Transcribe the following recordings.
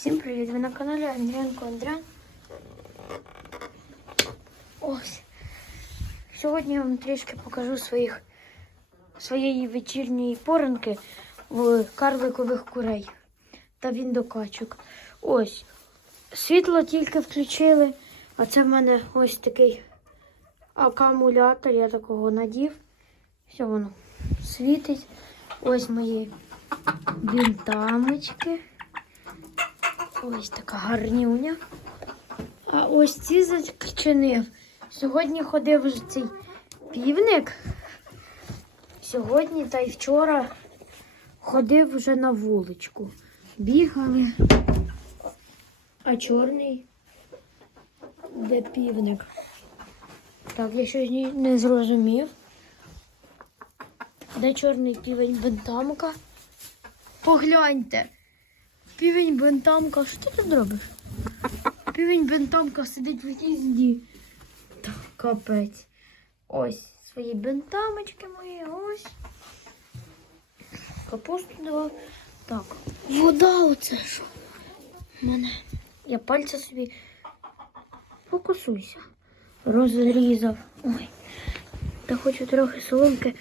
Всім привіт! Ви на каналі Андріанко Андріан. Ось. Сьогодні я вам трішки покажу своїх, своєї вечірньої поранки в карликових курей та віндокачок. Ось. Світло тільки включили, а це в мене ось такий акумулятор, я такого надів. Все воно світить. Ось мої бінтамочки. Ось така гарнюня. А ось ці зачинив. Сьогодні ходив вже цей півник. Сьогодні та й вчора ходив вже на вуличку. Бігали. А чорний де півник. Так, я щось не зрозумів. Де чорний півень бентамка? Погляньте. Півень бентамка. Що ти тут робиш? Півень бентамка сидить в гнізді. Та капець. Ось свої бентамочки мої, ось. Капусту давав. Так. Вода оце що? Мене. Я пальця собі фокусуйся. Розрізав. Ой. Та хочу трохи соломки,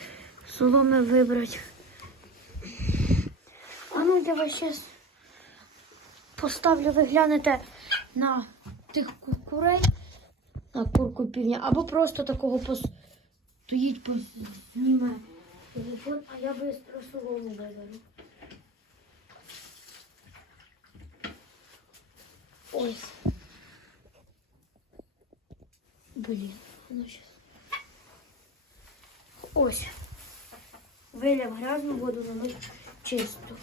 соломи вибрати. А ну давай щас поставлю, ви глянете на тих ку- курей, на курку півня, або просто такого постоїть, позніме телефон, а я швидко солому виберу. Ось. Блін, ну щас. Ось. Виляв грязну воду на чисту.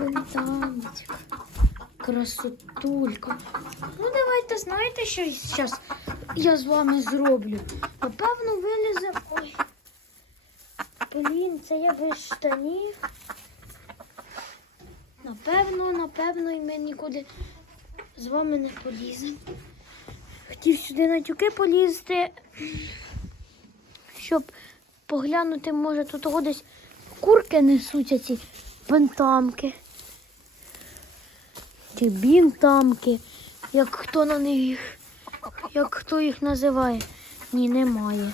Бентамочка. Красотулька. Ну давайте знаєте, що зараз я з вами зроблю. Напевно, вилізе. Ой. Блін, це я без штанів. Напевно, напевно, і ми нікуди з вами не поліземо. Хотів сюди на тюки полізти, щоб поглянути, може, тут десь курки несуться ці бентамки. Бінтамки, як хто на них, як хто їх називає. Ні, немає.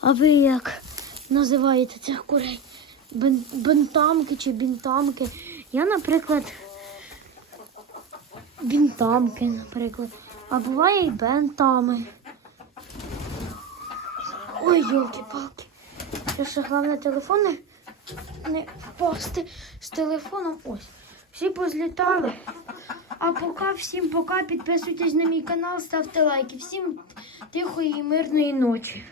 А ви як називаєте цих курей? Бен, бентамки чи бінтамки? Я, наприклад, бінтамки, наприклад. А буває і бентами. Ой, йолки-палки. Ще головне телефони не впасти з телефоном. Ось. Всі позлітали. А пока, всім пока. Підписуйтесь на мій канал, ставте лайки. Всім тихої і мирної ночі.